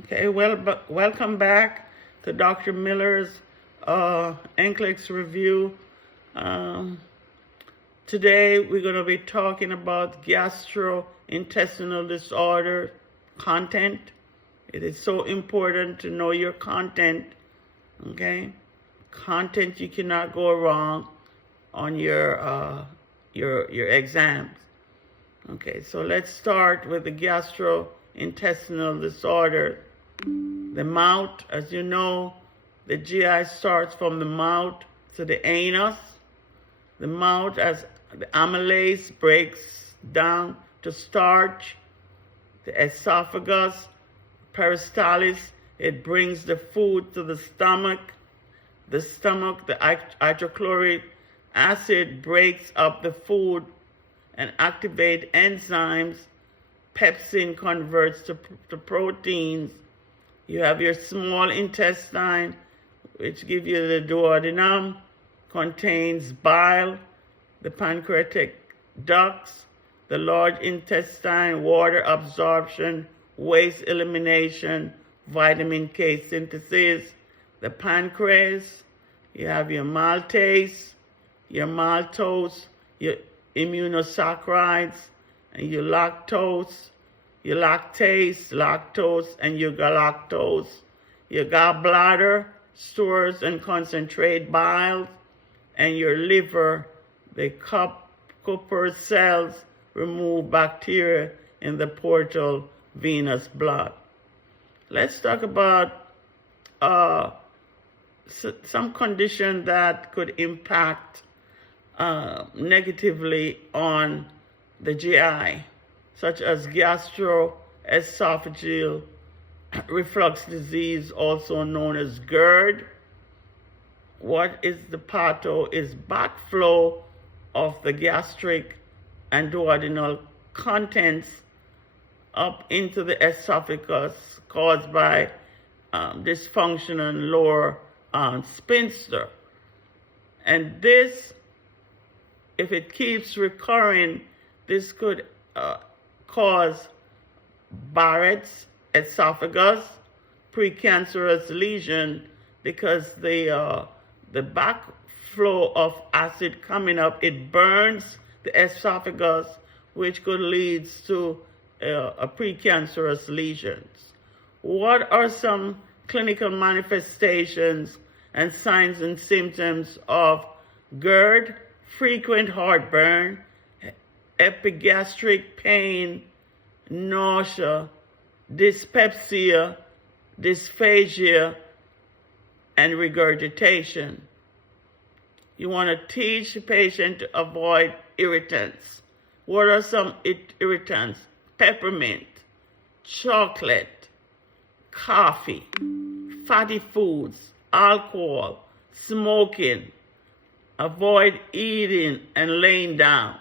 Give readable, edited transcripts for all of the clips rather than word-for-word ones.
Okay, well, welcome back to Dr. Miller's NCLEX review. Um, Today we're going to be talking about gastrointestinal disorder content. It is so important to know your content. Okay, content you cannot go wrong on your exams. Okay, so let's start with the gastrointestinal disorder. The mouth, as you know, the GI starts from the mouth to the anus. The mouth, as the amylase breaks down to starch. The esophagus, peristalsis, it brings the food to the stomach. The stomach, the hydrochloric acid breaks up the food and activate enzymes. Pepsin converts to proteins. You have your small intestine, which gives you the duodenum, contains bile, the pancreatic ducts, the large intestine, water absorption, waste elimination, vitamin K synthesis, the pancreas, you have your maltase, your maltose, your immunosaccharides, and your lactose, your lactose, and your galactose. Your gallbladder stores and concentrate bile, and your liver, the Kupffer cells, remove bacteria in the portal venous blood. Let's talk about some condition that could impact negatively on the GI, such as gastroesophageal reflux disease, also known as GERD. What is the patho is backflow of the gastric and duodenal contents up into the esophagus caused by dysfunction in lower sphincter. And this, if it keeps recurring, this could cause Barrett's esophagus, precancerous lesion, because the backflow of acid coming up, it burns the esophagus, which could lead to a precancerous lesions. What are some clinical manifestations and signs and symptoms of GERD? Frequent heartburn, epigastric pain, nausea, dyspepsia, dysphagia, and regurgitation. You want to teach the patient to avoid irritants. What are some irritants? Peppermint, chocolate, coffee, fatty foods, alcohol, smoking. Avoid eating and laying down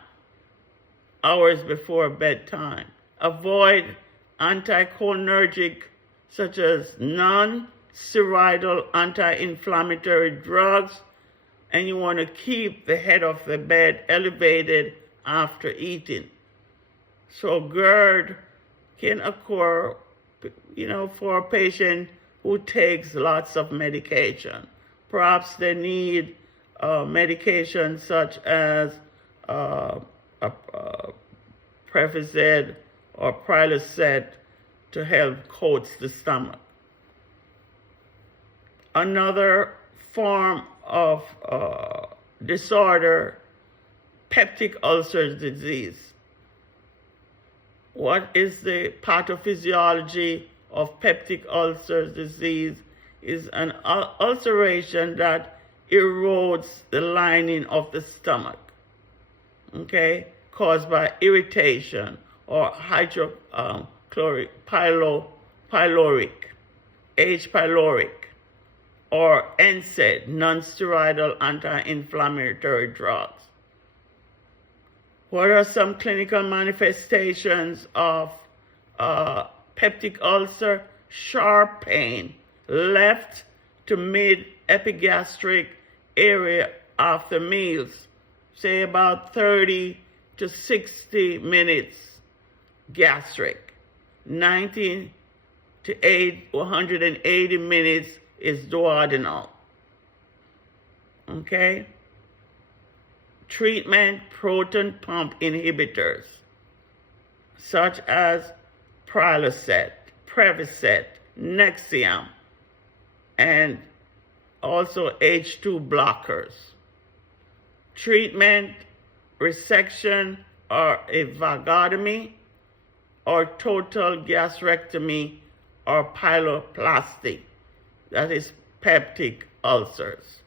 hours before bedtime. Avoid anticholinergic such as non-steroidal anti-inflammatory drugs, and you want to keep the head of the bed elevated after eating. So GERD can occur, for a patient who takes lots of medication. Perhaps they need medication such as Prevacid or Prilosec to help coat the stomach. Another form of disorder, peptic ulcer disease. What is the pathophysiology of peptic ulcer disease? Is an ulceration that erodes the lining of the stomach, okay, caused by irritation or hydrochloric pyloric, H. pyloric, or NSAID, non-steroidal anti-inflammatory drugs. What are some clinical manifestations of peptic ulcer? Sharp pain, left to mid epigastric area after meals, say about 30 to 60 minutes gastric, 90 to 180 minutes is duodenal. Okay? Treatment, proton pump inhibitors, such as Prilosec, Prevacet, Nexium, and also H2 blockers. Treatment, resection or a vagotomy, or total gastrectomy or pyeloplasty, that is peptic ulcers.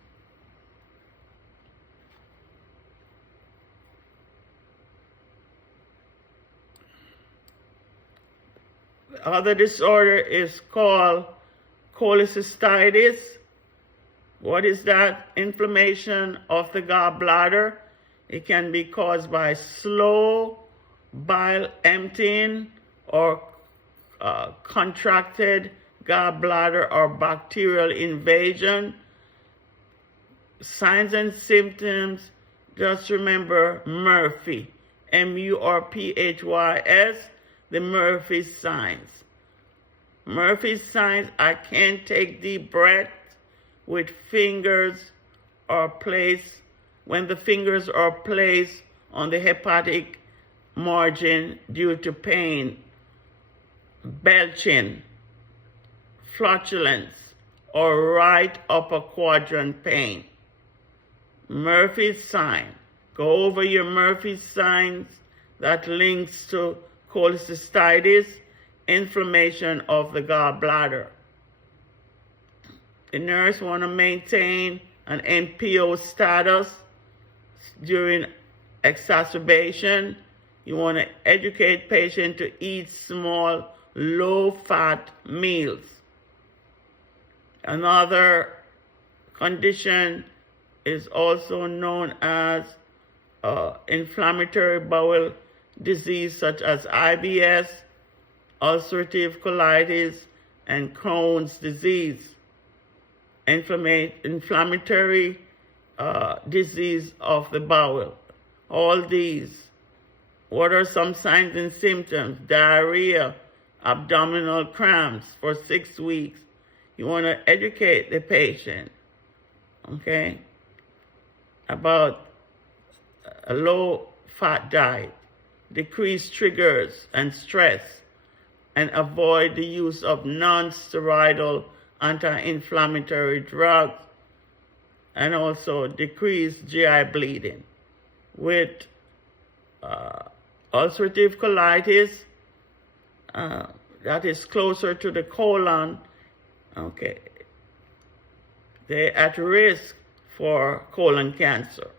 The other disorder is called cholecystitis. What is that? Inflammation of the gallbladder. It can be caused by slow bile emptying or contracted gallbladder or bacterial invasion. Signs and symptoms, just remember Murphy, M-U-R-P-H-Y-S, the Murphy signs. Murphy signs: I can't take deep breaths with fingers or placed, when the fingers are placed on the hepatic margin due to pain, belching, flatulence, or right upper quadrant pain. Murphy's sign. Go over your Murphy signs that links to cholecystitis, inflammation of the gallbladder. The nurse want to maintain an NPO status during exacerbation. You want to educate patient to eat small, low-fat meals. Another condition is also known as inflammatory bowel disease, such as IBS, ulcerative colitis, and Crohn's disease. Inflammatory disease of the bowel. All these. What are some signs and symptoms? Diarrhea, abdominal cramps for 6 weeks. You want to educate the patient, okay, about a low-fat diet, decrease triggers and stress, and avoid the use of non-steroidal anti-inflammatory drugs, and also decrease GI bleeding. With ulcerative colitis, that is closer to the colon, okay, they're at risk for colon cancer.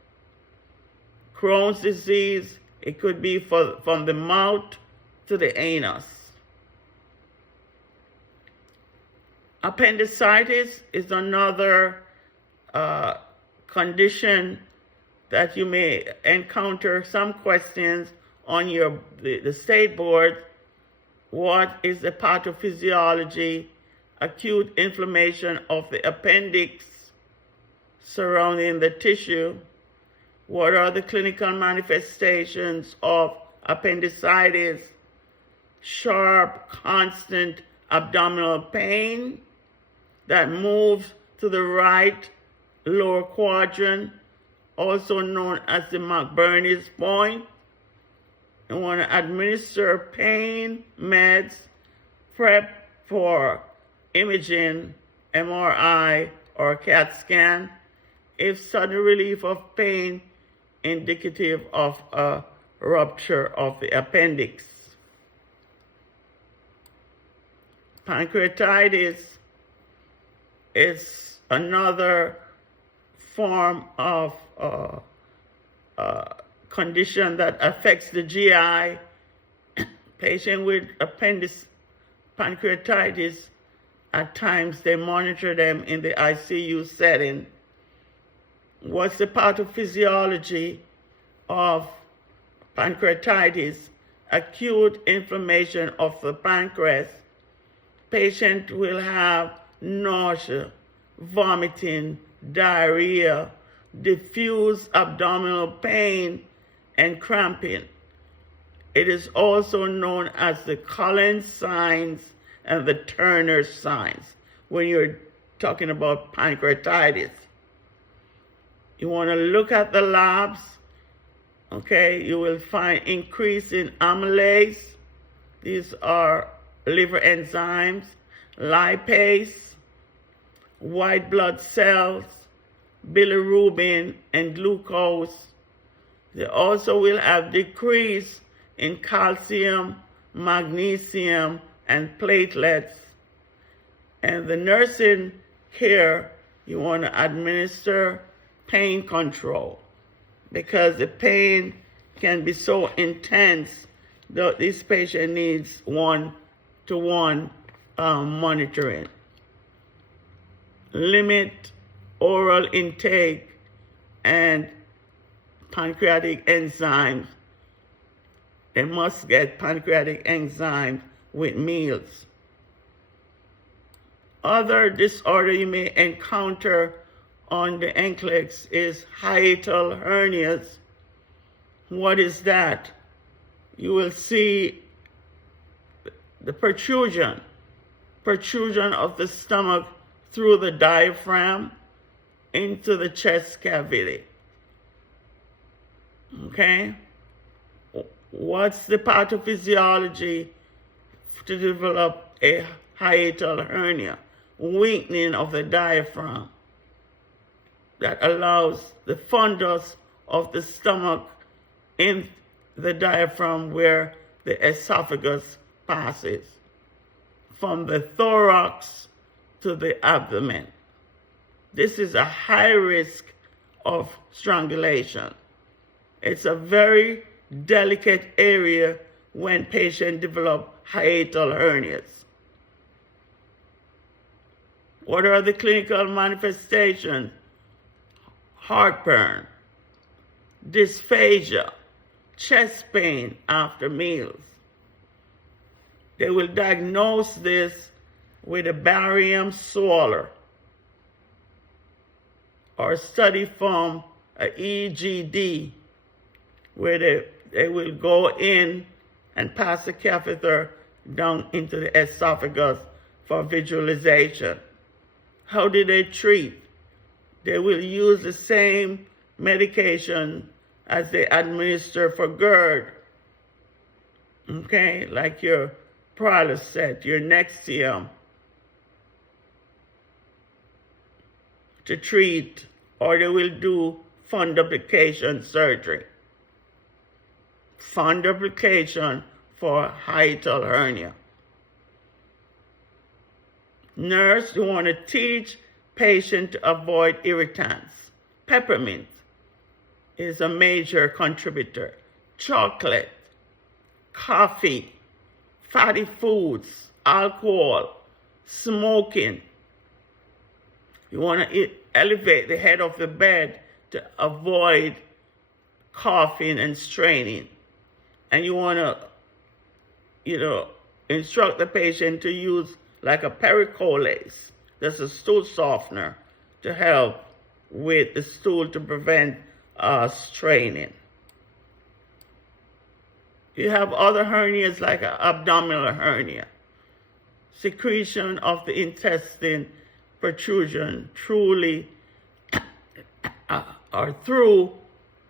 Crohn's disease, it could be from the mouth to the anus. Appendicitis is another condition that you may encounter some questions on the state board. What is the pathophysiology? Acute inflammation of the appendix surrounding the tissue. What are the clinical manifestations of appendicitis? Sharp, constant abdominal pain that moves to the right lower quadrant, also known as the McBurney's point. You want to administer pain meds, prep for imaging, MRI, or CAT scan if sudden relief of pain indicative of a rupture of the appendix. Pancreatitis is another form of condition that affects the GI. Patient with pancreatitis, at times they monitor them in the ICU setting. What's the pathophysiology of pancreatitis? Acute inflammation of the pancreas. Patient will have nausea, vomiting, diarrhea, diffuse abdominal pain, and cramping. It is also known as the Collins signs and the Turner signs when you're talking about pancreatitis. You want to look at the labs, okay? You will find increase in amylase. These are liver enzymes, lipase, white blood cells, bilirubin, and glucose. They also will have decrease in calcium, magnesium, and platelets. And the nursing care, you want to administer pain control because the pain can be so intense that this patient needs one-to-one monitoring. Limit oral intake and pancreatic enzymes. They must get pancreatic enzymes with meals. Other disorder you may encounter on the NCLEX is hiatal hernias. What is that? You will see the protrusion of the stomach through the diaphragm into the chest cavity. Okay? What's the pathophysiology to develop a hiatal hernia? Weakening of the diaphragm that allows the fundus of the stomach in the diaphragm where the esophagus passes from the thorax to the abdomen. This is a high risk of strangulation. It's a very delicate area when patients develop hiatal hernias. What are the clinical manifestations? Heartburn, dysphagia, chest pain after meals. They will diagnose this with a barium swallow or study from an EGD where they will go in and pass a catheter down into the esophagus for visualization. How do they treat? They will use the same medication as they administer for GERD. Okay, like your Prilosec, your Nexium, to treat, or they will do fundoplication surgery. Fundoplication for hiatal hernia. Nurse, you want to teach patient to avoid irritants. Peppermint is a major contributor. Chocolate, coffee, fatty foods, alcohol, smoking. You want to elevate the head of the bed to avoid coughing and straining. And you want to, instruct the patient to use like a pericolase. That's a stool softener to help with the stool to prevent straining. You have other hernias like an abdominal hernia. Secretion of the intestine protrusion truly or through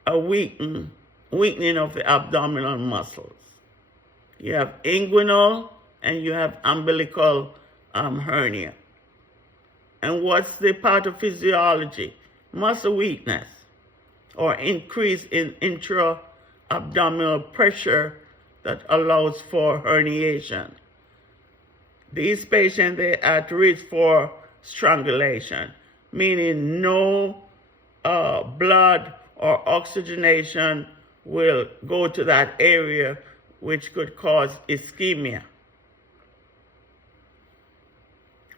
a weakening of the abdominal muscles. You have inguinal and you have umbilical hernia. And what's the pathophysiology? Muscle weakness or increase in intra-abdominal pressure that allows for herniation. These patients, they're at risk for strangulation, meaning no blood or oxygenation will go to that area, which could cause ischemia.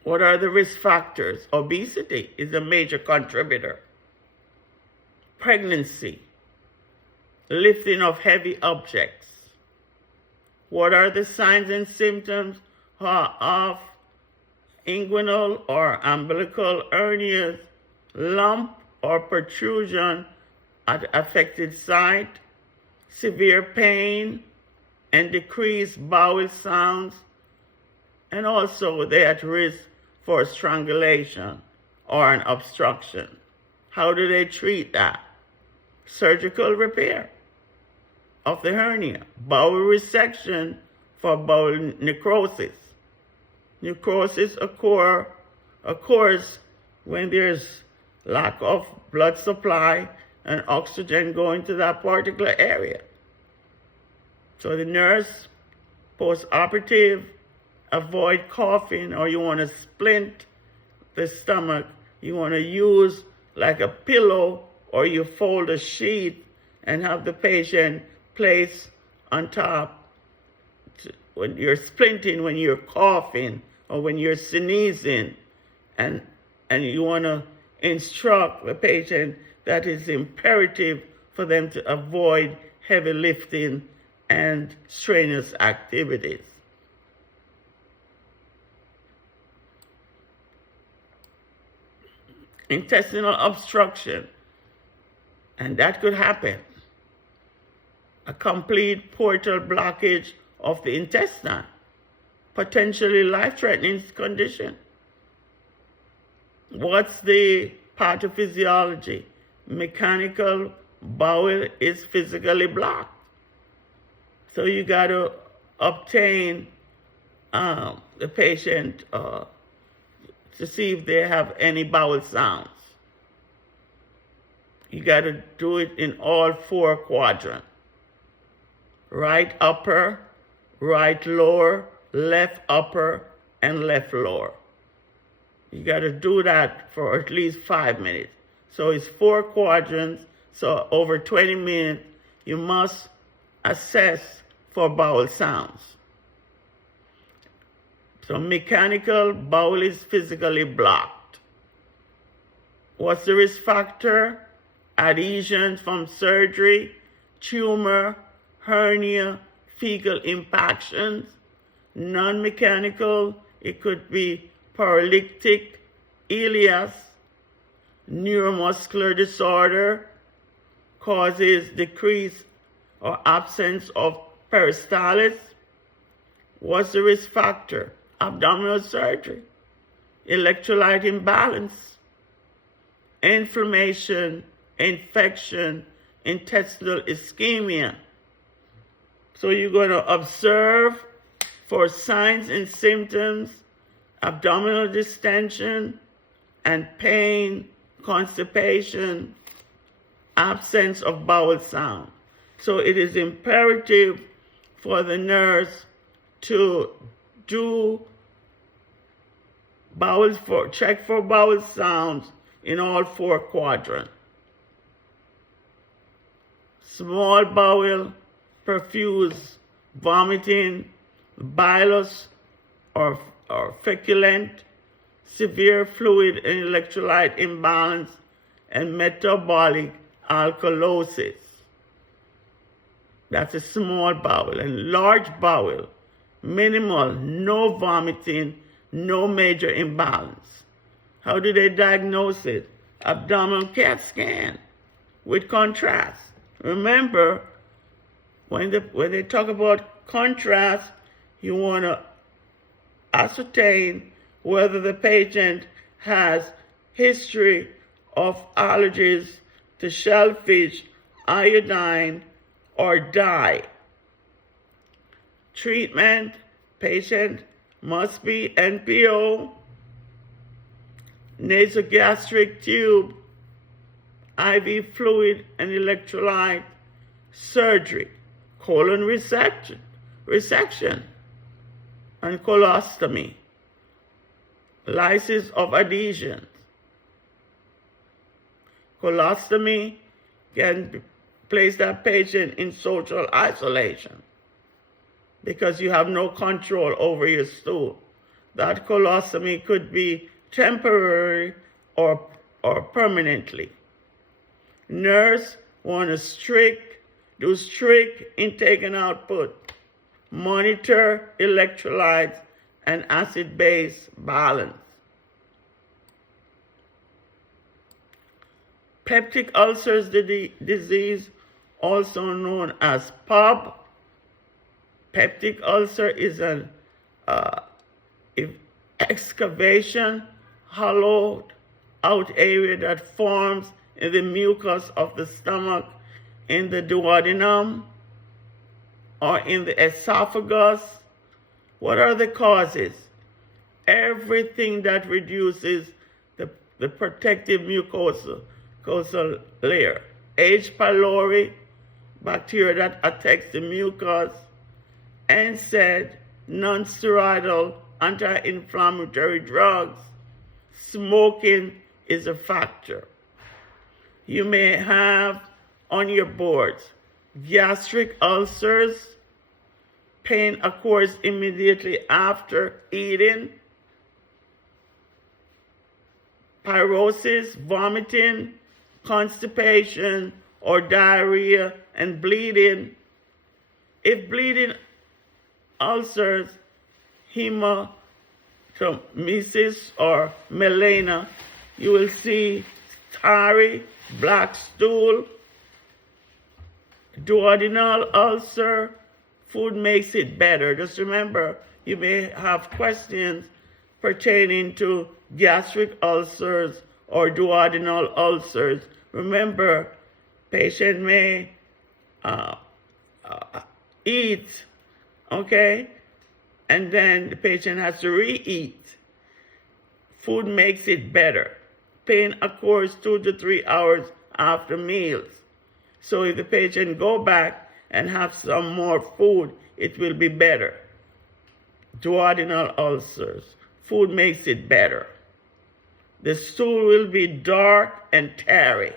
What are the risk factors? Obesity is a major contributor. Pregnancy, lifting of heavy objects. What are the signs and symptoms of inguinal or umbilical hernias? Lump or protrusion at affected site, severe pain and decreased bowel sounds, and also they're at risk for strangulation or an obstruction. How do they treat that? Surgical repair of the hernia, bowel resection for bowel necrosis. Necrosis occurs when there's lack of blood supply and oxygen going to that particular area. So the nurse, post-operative, avoid coughing, or you want to splint the stomach. You want to use like a pillow, or you fold a sheet and have the patient place on top when you're splinting, when you're coughing, or when you're sneezing, and you want to instruct the patient that it's imperative for them to avoid heavy lifting and strenuous activities. Intestinal obstruction, and that could happen. A complete portal blockage of the intestine, potentially life-threatening condition. What's the pathophysiology? Mechanical bowel is physically blocked. So you got to obtain the patient to see if they have any bowel sounds. You got to do it in all 4 quadrants. Right upper, right lower, left upper, and left lower. You got to do that for at least 5 minutes. So it's 4 quadrants, so over 20 minutes, you must assess for bowel sounds. So mechanical bowel is physically blocked. What's the risk factor? Adhesion from surgery, tumor, hernia, fecal impactions. Non-mechanical, it could be paralytic ileus, neuromuscular disorder, causes decrease or absence of peristalsis. What's the risk factor? Abdominal surgery, electrolyte imbalance, inflammation, infection, intestinal ischemia. So you're going to observe for signs and symptoms, abdominal distension and pain, constipation, absence of bowel sound. So it is imperative for the nurse to do check for bowel sounds in all 4 quadrants. Small bowel, profuse vomiting, bilous or feculent, severe fluid and electrolyte imbalance, and metabolic alkalosis. That's a small bowel. And large bowel, minimal, no vomiting, no major imbalance. How do they diagnose it? Abdominal CAT scan with contrast. Remember, when they talk about contrast, you want to ascertain whether the patient has history of allergies to shellfish, iodine, or dye. Treatment, patient must be NPO, nasogastric tube, IV fluid and electrolyte, surgery, colon resection, and colostomy, lysis of adhesions. Colostomy can place that patient in social isolation because you have no control over your stool. That colostomy could be temporary or permanently. Nurse want to do strict intake and output, monitor electrolytes and acid-base balance. Peptic ulcers disease, also known as PUB. Peptic ulcer is a if excavation, hollowed out area that forms in the mucus of the stomach, in the duodenum, or in the esophagus. What are the causes? Everything that reduces the protective mucosal layer. H. pylori, bacteria that attacks the mucus. NSAID, non-steroidal anti-inflammatory drugs. Smoking is a factor. You may have on your boards gastric ulcers, pain occurs immediately after eating, pyrosis, vomiting, constipation, or diarrhea and bleeding. If bleeding ulcers, hematemesis or melena, you will see tarry, black stool. Duodenal ulcer, food makes it better. Just remember, you may have questions pertaining to gastric ulcers or duodenal ulcers. Remember, patient may eat, okay, and then the patient has to re-eat. Food makes it better. Pain occurs 2 to 3 hours after meals. So if the patient go back and have some more food, it will be better. Duodenal ulcers, food makes it better. The stool will be dark and tarry.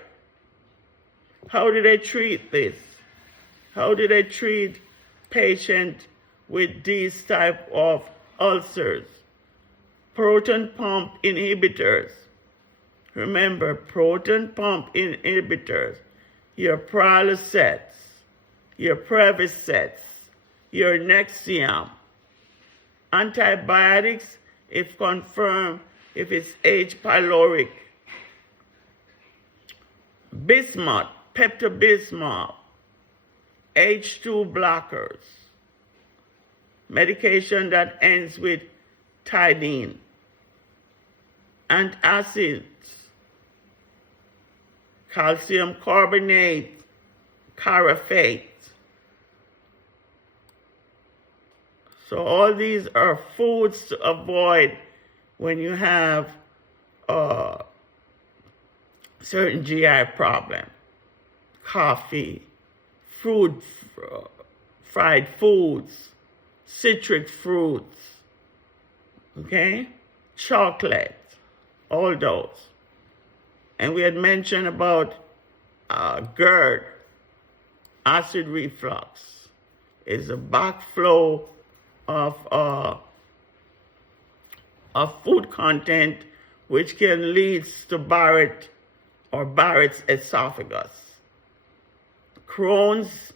How do they treat this? How do they treat patients with these type of ulcers? Proton pump inhibitors. Remember, proton pump inhibitors, your Prilosec, your Prevacet, your Nexium. Antibiotics, if confirmed, if it's H. pylori. Bismuth, Pepto-Bismol, H2 blockers, medication that ends with tidine, antacids, calcium carbonate, carafate. So all these are foods to avoid when you have certain GI problem. Coffee, fried foods, citric fruits, okay? Chocolate, all those. And we had mentioned about GERD, acid reflux, is a backflow of food content which can lead to Barrett's esophagus. Crohn's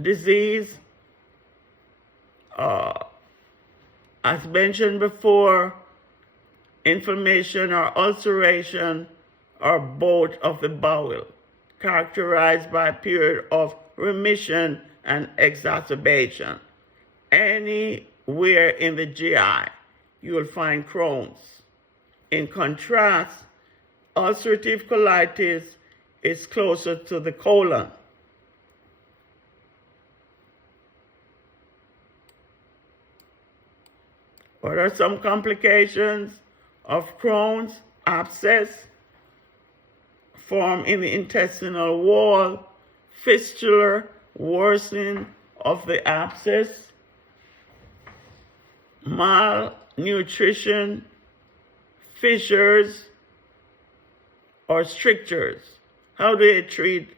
disease, as mentioned before, inflammation or ulceration or both of the bowel, characterized by a period of remission and exacerbation. Anywhere in the GI, you will find Crohn's. In contrast, ulcerative colitis is closer to the colon. What are some complications of Crohn's? Abscess, form in the intestinal wall, fistula, worsening of the abscess, malnutrition, fissures, or strictures. How do they treat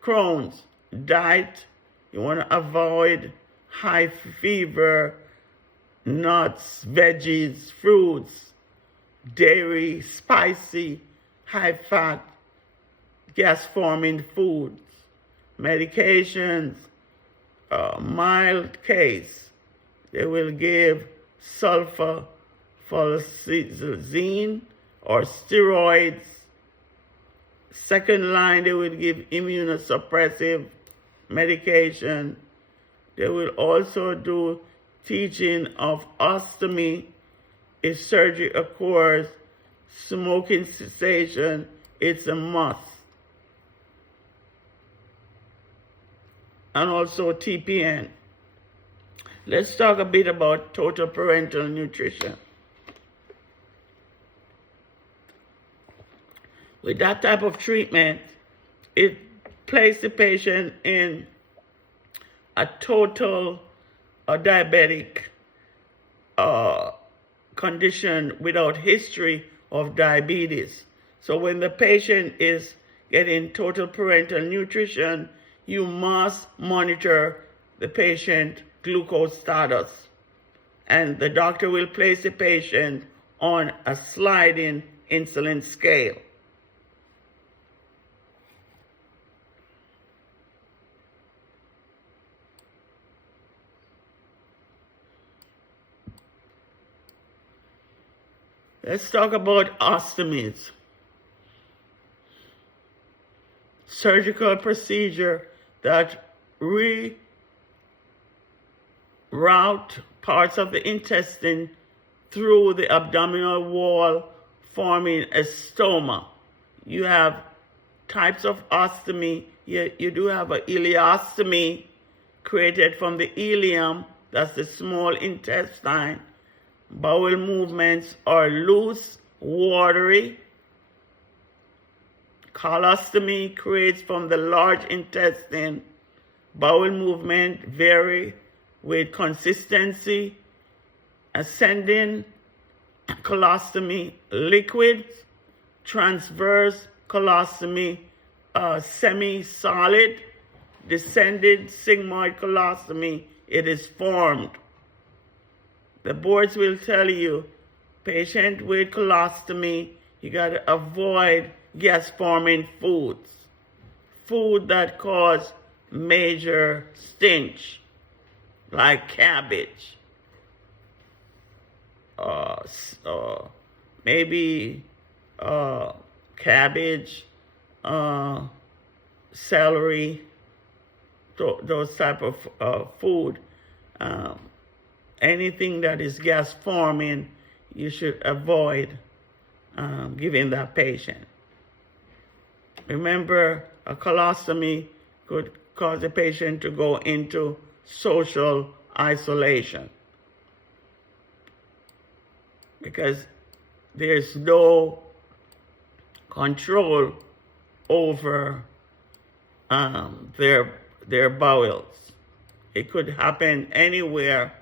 Crohn's? Diet, you want to avoid high fever, nuts, veggies, fruits, dairy, spicy, high fat, gas forming foods. Medications, mild case, they will give sulfasalazine or steroids. Second line, they will give immunosuppressive medication. They will also do teaching of ostomy if surgery occurs, smoking cessation is a must. And also TPN. Let's talk a bit about total parental nutrition. With that type of treatment, it places the patient in a total diabetic condition without history of diabetes. So when the patient is getting total parental nutrition, you must monitor the patient glucose status. And the doctor will place the patient on a sliding insulin scale. Let's talk about ostomies. Surgical procedure that reroute parts of the intestine through the abdominal wall, forming a stoma. You have types of ostomy. You do have an ileostomy created from the ileum, that's the small intestine. Bowel movements are loose, watery. Colostomy creates from the large intestine. Bowel movement vary with consistency. Ascending colostomy, liquid. Transverse colostomy, semi-solid. Descending sigmoid colostomy, it is formed. The boards will tell you, patient with colostomy, you got to avoid gas-forming foods. Food that cause major stench, like cabbage, maybe cabbage, celery, those type of food. Anything that is gas forming, you should avoid giving that patient. Remember, a colostomy could cause a patient to go into social isolation because there's no control over their bowels. It could happen anywhere.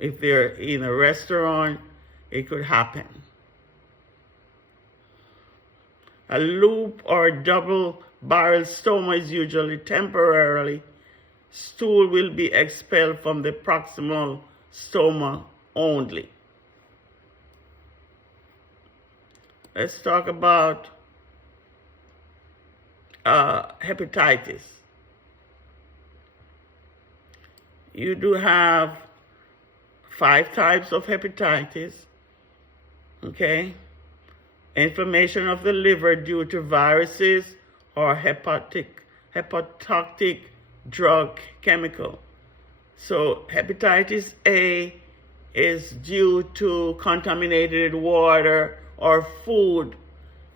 If they're in a restaurant, it could happen. A loop or double barrel stoma is usually temporarily. Stool will be expelled from the proximal stoma only. Let's talk about hepatitis. You do have 5 types of hepatitis, okay? Inflammation of the liver due to viruses or hepatotoxic drug chemical. So hepatitis A is due to contaminated water or food.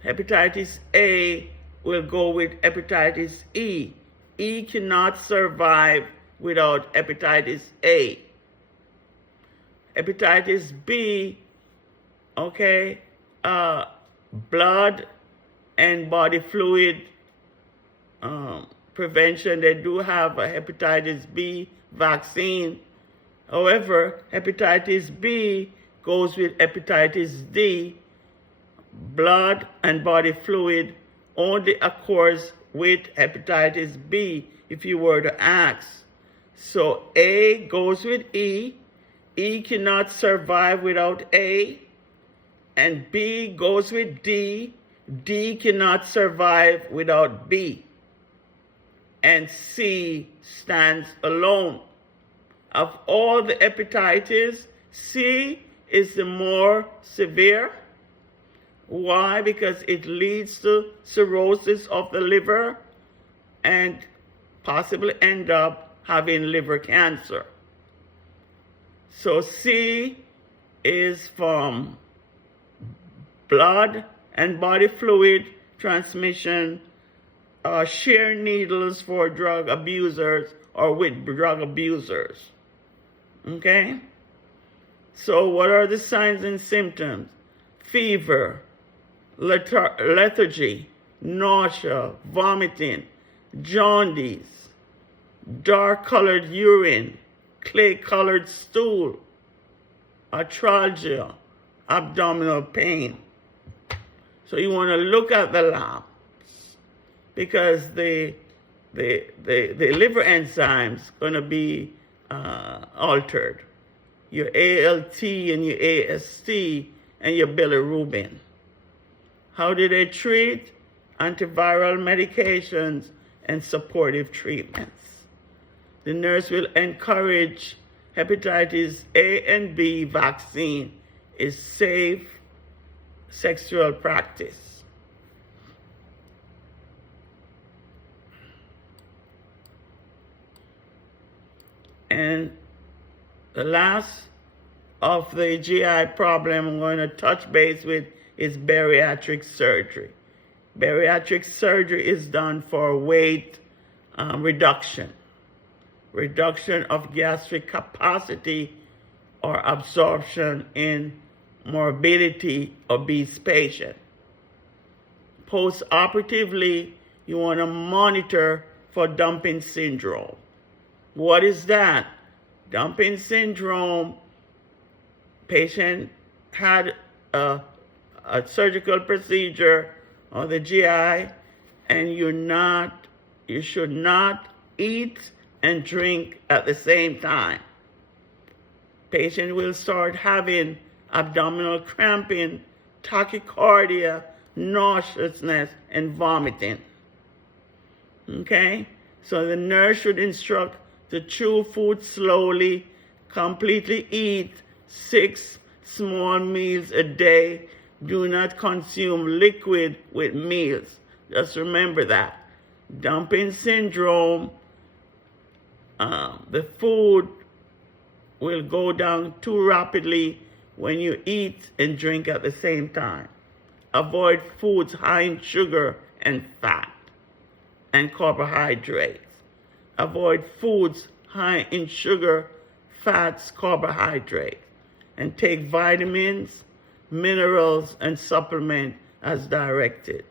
Hepatitis A will go with hepatitis E. E cannot survive without hepatitis A. Hepatitis B, okay, blood and body fluid prevention. They do have a hepatitis B vaccine. However, hepatitis B goes with hepatitis D. Blood and body fluid only occurs with hepatitis B if you were to ask. So A goes with E. E cannot survive without A. And B goes with D. D cannot survive without B. And C stands alone. Of all the hepatitis, C is the more severe. Why? Because it leads to cirrhosis of the liver and possibly end up having liver cancer. So C is from blood and body fluid transmission, share needles for drug abusers or with drug abusers. Okay? So what are the signs and symptoms? Fever, lethargy, nausea, vomiting, jaundice, dark-colored urine, clay-colored stool, arthralgia, abdominal pain. So you want to look at the labs because the liver enzymes going to be altered. Your ALT and your AST and your bilirubin. How do they treat? Antiviral medications and supportive treatments. The nurse will encourage hepatitis A and B vaccine is safe sexual practice. And the last of the GI problem I'm going to touch base with is bariatric surgery. Bariatric surgery is done for weight reduction of gastric capacity or absorption in morbidity obese patient. Post-operatively, you want to monitor for dumping syndrome. What is that? Dumping syndrome, patient had a surgical procedure on the GI, and you should not eat and drink at the same time. Patient will start having abdominal cramping, tachycardia, nauseousness, and vomiting. Okay? So the nurse should instruct to chew food slowly, completely eat 6 small meals a day. Do not consume liquid with meals. Just remember that. Dumping syndrome, the food will go down too rapidly when you eat and drink at the same time. Avoid foods high in sugar and fat and carbohydrates. Avoid foods high in sugar, fats, carbohydrates, and take vitamins, minerals, and supplement as directed.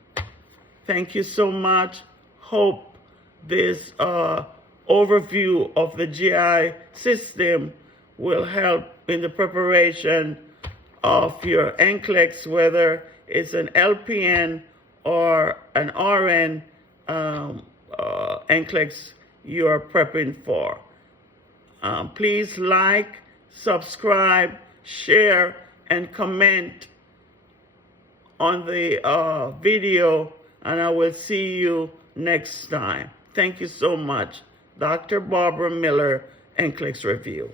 Thank you so much. Hope this overview of the GI system will help in the preparation of your NCLEX, whether it's an LPN or an RN NCLEX you're prepping for. Please like, subscribe, share, and comment on the video, and I will see you next time. Thank you so much. Dr. Barbara Miller, NCLEX Review.